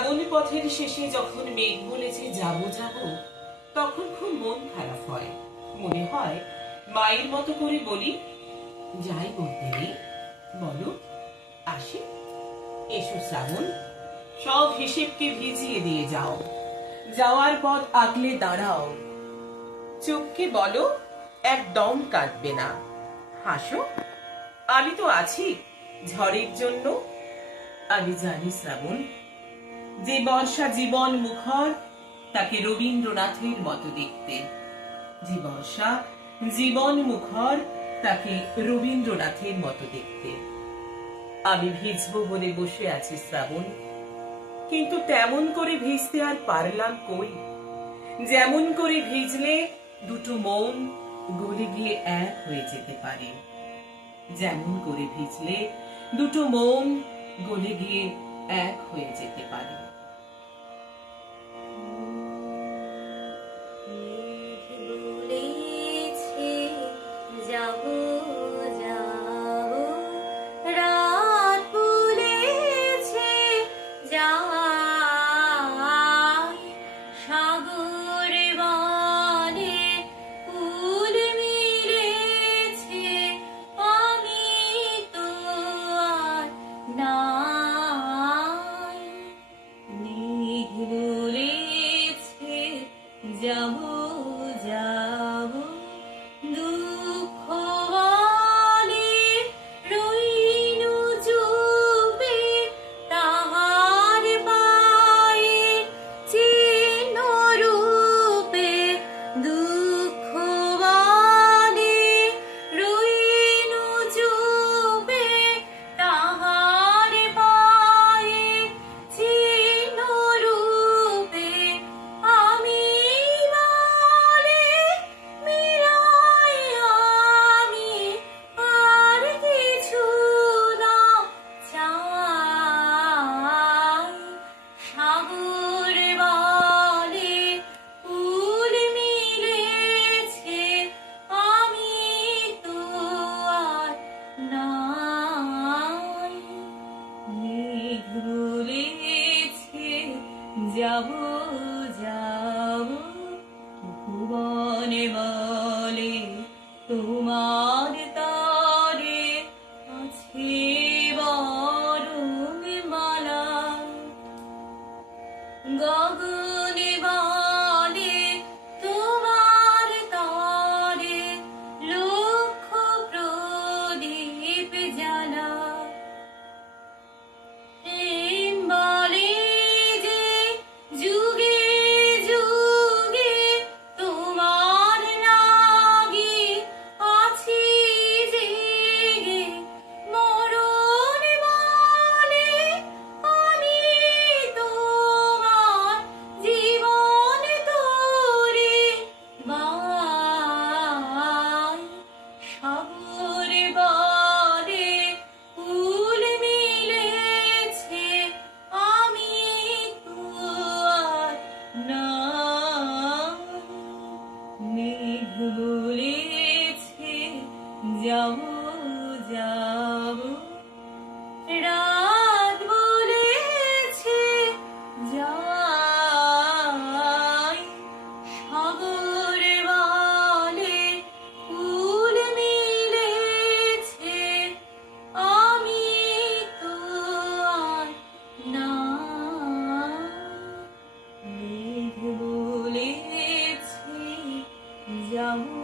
শ্রাবণ পথের শেষে যখন মেঘ বলেছে যাবো যাবো, তখন খুব মন খারাপ হয়। মনে হয় মায়ের মতো করে বলি, যাই বলতে নেই, বলো আসি। এসো শ্রাবণ, সব হিসেবকে ভিজিয়ে দিয়ে যাও, যাওয়ার পথ আগলে দাঁড়াও। চোখকে বলো একদম কাঁদবে না, হাসো, আমি তো আছি ঝড়ের জন্য। আমি জানি শ্রাবণ, যে বর্ষা জীবন মুখর, তাকে রবীন্দ্রনাথের মতো দেখতে। যে বর্ষা জীবন মুখর, তাকে রবীন্দ্রনাথের মতো দেখতে। আমি ভিজবো বলে বসে আছি শ্রাবণ, কিন্তু তেমন করে ভিজতে আর পারলাম কই। যেমন করে ভিজলে দুটো মন গলে গিয়ে এক হয়ে যেতে পারে, যেমন করে ভিজলে দুটো মন গলে গিয়ে এক হয়ে যেতে পারে। যাবো যাবো দুঃখ বলে রইনু চুপে, তাহার পায়ে চিহ্ন রূপে। দুঃখ বলে রইনু চুপে, তাহার পায়ে চিহ্ন রূপে। আমি যাবো যাবো ভুবনে বলে তোমার তারে আছে বরণ মালা। গগনে বলে তোমার তারে লক্ষ প্রদীপ জ্বালা। যুগে যুগে তোমার লাগি আছি জেগে, মরণ বলে আমি তোমার জীবন তোরে বাই। সাগর বলে ফুল মিলেছে, আমি তো আর নাই। মেঘ বলেছে যাবো যাবো, রাত বলেছে যাই। সাগর বলে ফুল মিলেছে, আমি তো আর নাই। মেঘ বলেছে যাবো